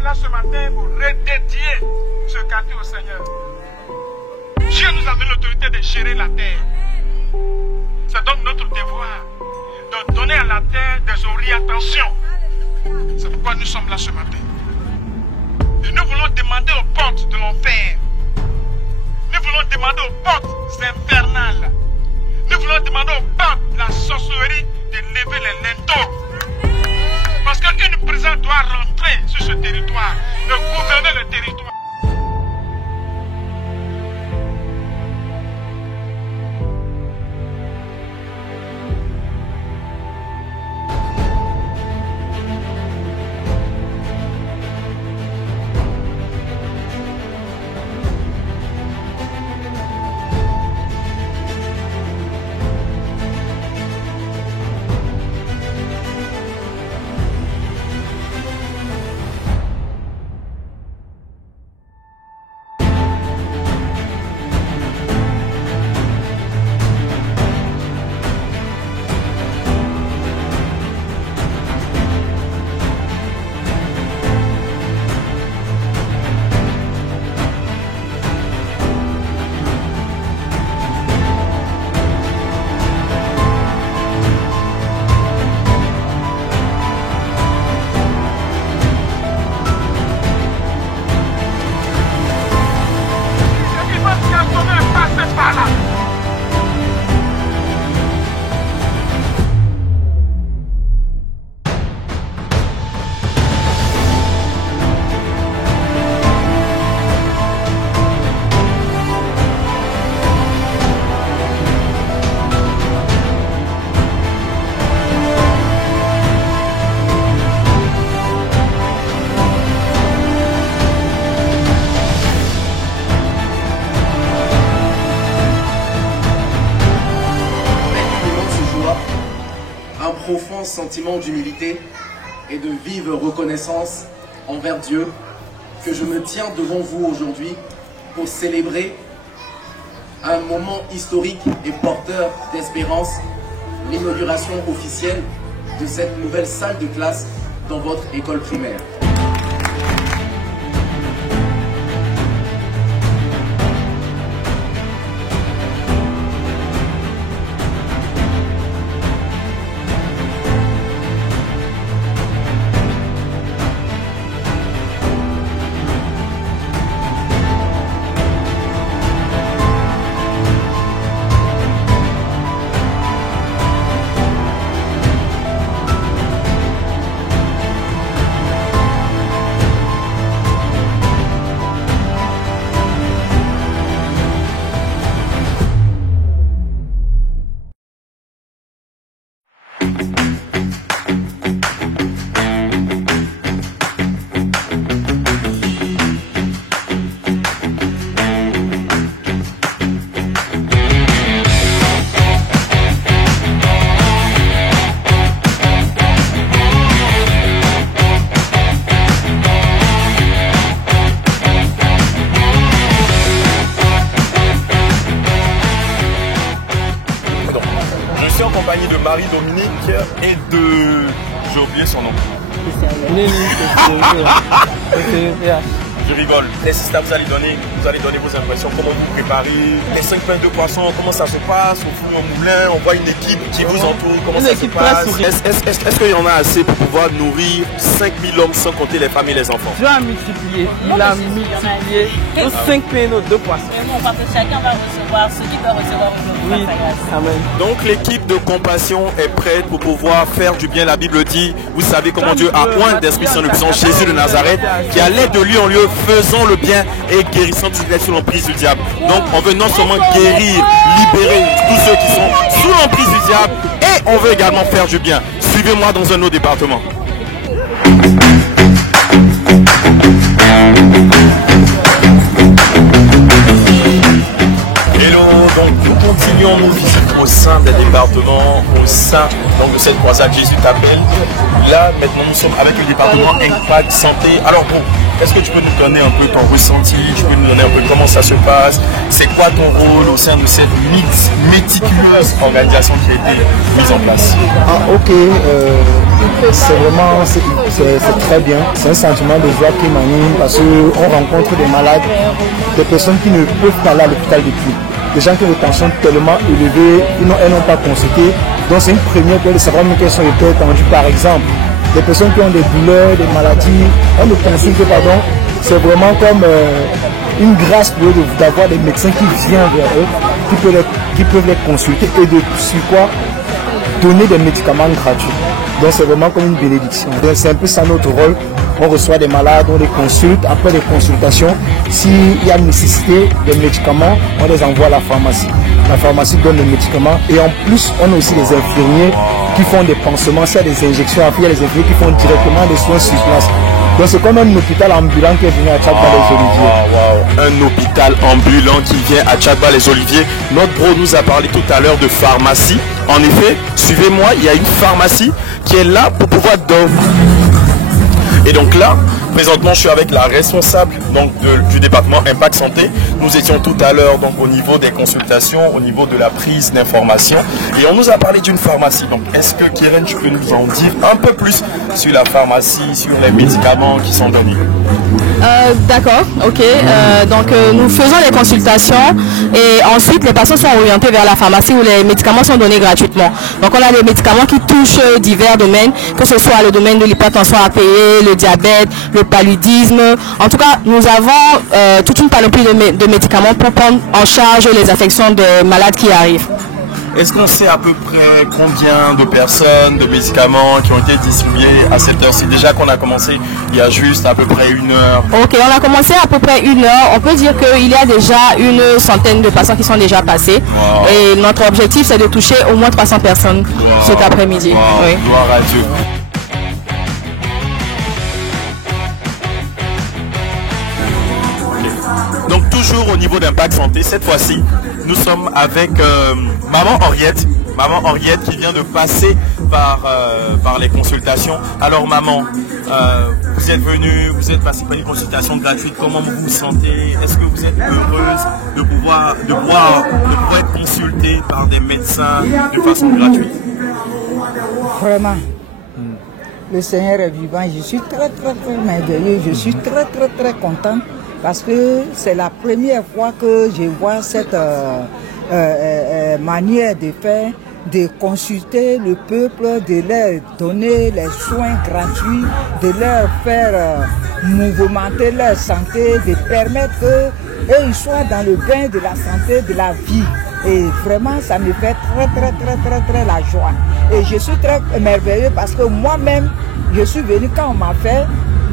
sommes là ce matin pour redédier ce quartier au Seigneur. Dieu nous a donné l'autorité de gérer la terre. C'est donc notre devoir de donner à la terre des orientations. C'est pourquoi nous sommes là ce matin. Et nous voulons demander aux portes de l'enfer. Nous voulons demander aux portes infernales. Nous voulons demander aux portes de la sorcellerie de lever les linteaux. Parce qu'une présence doit rentrer sur ce territoire, de gouverner le territoire. Profond sentiment d'humilité et de vive reconnaissance envers Dieu que je me tiens devant vous aujourd'hui pour célébrer un moment historique et porteur d'espérance, l'inauguration officielle de cette nouvelle salle de classe dans votre école primaire. En compagnie de Marie-Dominique et de... J'ai oublié son nom. Je rigole. Les systèmes, vous allez donner vos impressions, comment vous préparez, les 5 pains de poisson, comment ça se passe, au four au moulin, on voit une équipe qui vous entoure, comment ça se passe. Est-ce qu'il y en a assez pour pouvoir nourrir 5000 hommes sans compter les familles et les enfants? Dieu a multiplié, il a multiplié 5 pains de poisson. Chacun va recevoir ce qu'il peut recevoir aujourd'hui. Oui, amen. Donc l'équipe de compassion est prête pour pouvoir faire du bien. La Bible dit, vous savez comment Dieu a oint d'Esprit Saint, nous disons Jésus de Nazareth, qui allait de lieu en lieu faisant le bien et guérissant tous les sous l'emprise du diable. Donc on veut non seulement guérir, libérer tous ceux qui sont sous l'emprise du diable, et on veut également faire du bien. Suivez-moi dans un autre département. Hello, donc nous continuons nos visites. au sein des départements, au sein donc, de cette croisade Jésus t'appelle. Là, maintenant, nous sommes avec le département Impact Santé. Alors bon, est-ce que tu peux nous donner un peu ton ressenti, tu peux nous donner un peu comment ça se passe, c'est quoi ton rôle au sein de cette méticuleuse organisation qui a été mise en place? Ah ok, c'est vraiment, c'est très bien, c'est un sentiment de joie qui m'anime parce qu'on rencontre des malades, des personnes qui ne peuvent pas aller à l'hôpital depuis, des gens qui ont des tensions tellement élevées, elles n'ont pas consulté, donc c'est une première de savoir quelles sont les taux tendus par exemple. Des personnes qui ont des douleurs, des maladies, on ne consulte pardon, c'est vraiment comme une grâce pour eux d'avoir des médecins qui viennent vers eux, qui peuvent les consulter et de sur quoi donner des médicaments gratuits. Donc c'est vraiment comme une bénédiction. C'est un peu ça notre rôle. On reçoit des malades, on les consulte. Après les consultations, s'il y a nécessité des médicaments, on les envoie à la pharmacie. La pharmacie donne les médicaments et en plus on a aussi des infirmiers qui font des pansements, s'il y a des injections, il y a des infirmiers qui font directement des soins sur place. Donc c'est comme un hôpital ambulant qui est venu à Tchadba-les-Oliviers. Un hôpital ambulant qui vient à Tchadba-les-Oliviers. Notre bro nous a parlé tout à l'heure de pharmacie. En effet, suivez-moi, il y a une pharmacie qui est là pour pouvoir dormir. Et donc là, présentement, je suis avec la responsable donc, du département Impact Santé. Nous étions tout à l'heure donc au niveau des consultations, au niveau de la prise d'informations. Et on nous a parlé d'une pharmacie. Donc, est-ce que Keren, tu peux nous en dire un peu plus sur la pharmacie, sur les médicaments qui sont donnés? D'accord, ok. Donc nous faisons les consultations et ensuite les patients sont orientés vers la pharmacie où les médicaments sont donnés gratuitement. Donc on a des médicaments qui touchent divers domaines, que ce soit le domaine de l'hypertension à payer, le diabète, le paludisme. En tout cas, nous avons toute une panoplie de médicaments pour prendre en charge les affections des malades qui arrivent. Est-ce qu'on sait à peu près combien de personnes, de médicaments qui ont été distribués à cette heure-ci? Déjà qu'on a commencé il y a juste à peu près 1 heure. Ok, on a commencé à peu près 1 heure. On peut dire qu'il y a déjà une centaine de patients qui sont déjà passés. Wow. Et notre objectif, c'est de toucher au moins 300 personnes cet après-midi. Wow. Oui. Gloire à Dieu. Donc toujours au niveau d'Impact Santé, cette fois-ci, nous sommes avec Maman Henriette qui vient de passer par les consultations. Alors maman, vous êtes venue, vous êtes passée par une consultation gratuite, comment vous vous sentez? Est-ce que vous êtes heureuse de pouvoir être consultée par des médecins de façon gratuite? Vraiment. Le Seigneur est vivant, je suis très merveilleux, je suis très contente. Parce que c'est la première fois que je vois cette manière de faire, de consulter le peuple, de leur donner les soins gratuits, de leur faire mouvementer leur santé, de permettre qu'ils soient dans le bain de la santé, de la vie. Et vraiment, ça me fait très la joie. Et je suis très merveilleux parce que moi-même, je suis venu quand on m'a fait.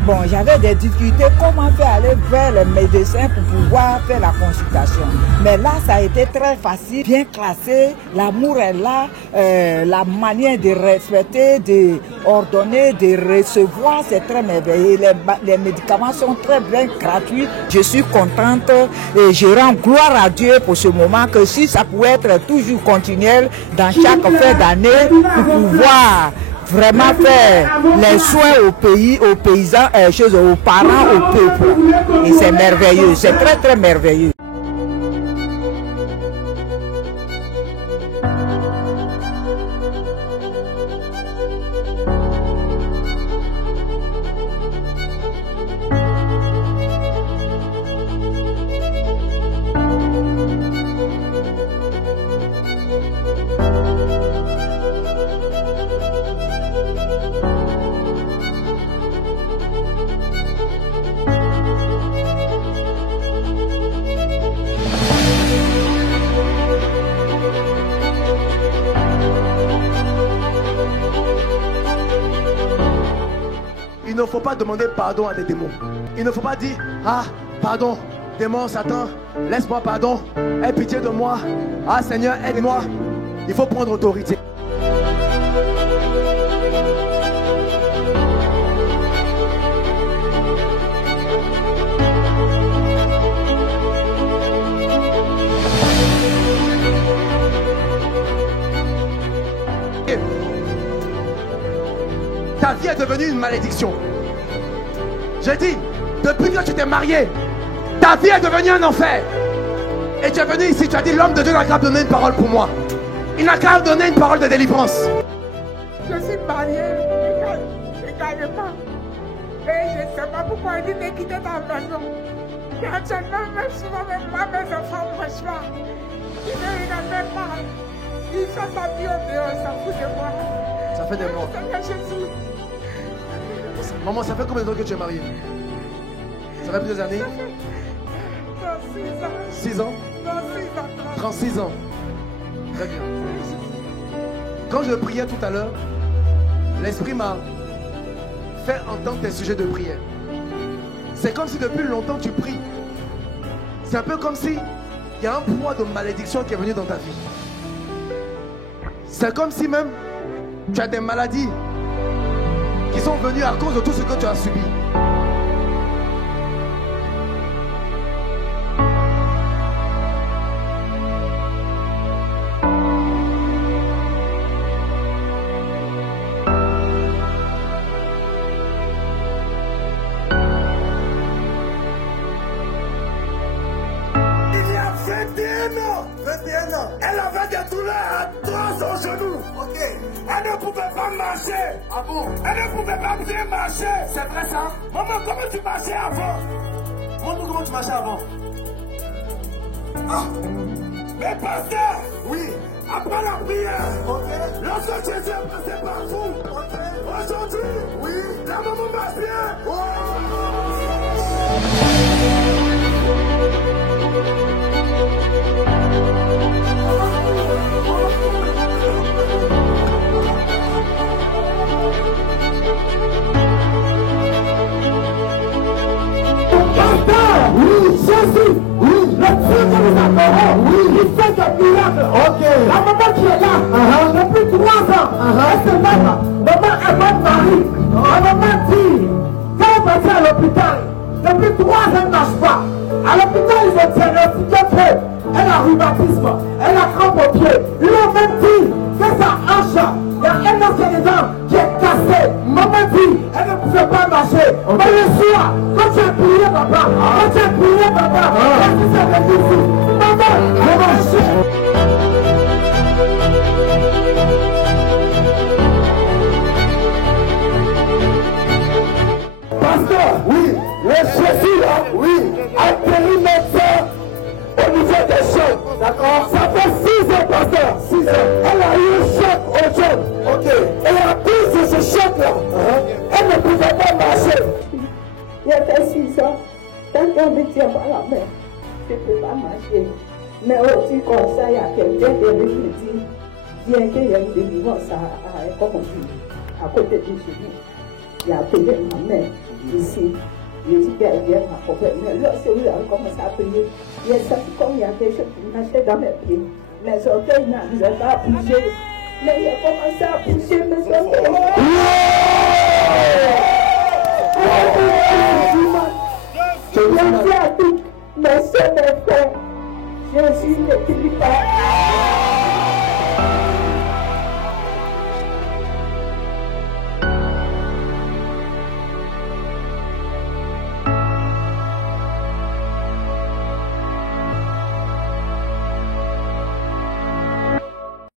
Bon, j'avais des difficultés, comment faire aller vers les médecins pour pouvoir faire la consultation. Mais là, ça a été très facile, bien classé, l'amour est là, la manière de respecter, de ordonner, de recevoir, c'est très merveilleux. Les médicaments sont très bien gratuits. Je suis contente et je rends gloire à Dieu pour ce moment, que si ça pouvait être toujours continuel dans chaque fin d'année pour pouvoir vraiment faire les soins au pays, aux paysans, aux parents, au peuple. Et c'est merveilleux, c'est très merveilleux. Il ne faut pas demander pardon à des démons. Il ne faut pas dire, ah, pardon, démon, Satan, laisse-moi pardon, aie pitié de moi. Ah, Seigneur, aide-moi. Il faut prendre autorité. Ta vie est devenue une malédiction. J'ai dit, depuis que tu t'es marié, ta vie est devenue un enfer. Et tu es venu ici, tu as dit, l'homme de Dieu n'a qu'à donner une parole pour moi. Il n'a qu'à donner une parole de délivrance. Je suis marié, il ne gagne pas. Et je ne sais pas pourquoi il dit de quitter ta maison. Et actuellement, même souvent, même moi, mes enfants ne marchent pas. Il n'en fait pas. Il fait sa vie au dehors, il s'en fout de moi. Ça fait des mois. Jésus. Maman, ça fait combien de temps que tu es mariée? Ça fait plusieurs années? 36 ans. 6 ans? 36 ans. Très bien. Quand je priais tout à l'heure, l'Esprit m'a fait entendre tes sujets de prière. C'est comme si depuis longtemps tu pries. C'est un peu comme si il y a un poids de malédiction qui est venu dans ta vie. C'est comme si même tu as des maladies qui sont venues à cause de tout ce que tu as subi. Elle avait des douleurs atroces au genou. Ok. Elle ne pouvait pas marcher. Ah bon? Elle ne pouvait pas bien marcher. C'est vrai ça? Maman, comment tu marchais avant? Maman, comment tu marchais avant? Ah. Mais pasteur. Oui. Après la prière. Ok. Lorsque Jésus est passé par vous. Ok. Aujourd'hui. Oui. La maman marche bien. Oh. Oui, Jésus, oui, le Dieu que nous adorons, oui, il fait des miracles. Ok. La maman qui est là, depuis 3 ans, elle se lève, maman est votre mari. La maman dit, quand elle va à l'hôpital, depuis 3 ans, elle ne marche pas. À l'hôpital, ils ont diagnostiqué qu'elle a rhumatisme, elle a crampe au pied. Ils ont même dit que sa hanche, il y a un ancien dedans qui est cassé. Maman dit, elle ne pouvait pas marcher. Mais le soir, quand tu as prié, papa, qu'est-ce que ça veut dire ici? Maman, Pasteur, oui, le Jésus là, oui, a péri médecin au niveau des chocs, d'accord? Ça fait 6 ans, pasteur, 6 ans. Elle a eu un choc au genou, ok? Et à cause de ce choc là, elle ne pouvait pas marcher. Il y a fait 6 ans, quand on me tient par la main, je ne peux pas marcher. Mais aussi comme ça, il y a quelqu'un qui me dit, bien qu'il y ait une délivrance à côté de chez nous. Il a appelé ma mère ici. Il dit qu'elle vient ma problème. Mais lorsque il a commencé à prier, il a senti comme il y a quelque chose qui marchait dans mes pieds. Mes orteils n'arrivaient pas à bouger. Mais il a commencé à bouger mes orteils. Je viens à tout, mes soeurs, mes frères. Jésus ne t'oublie pas.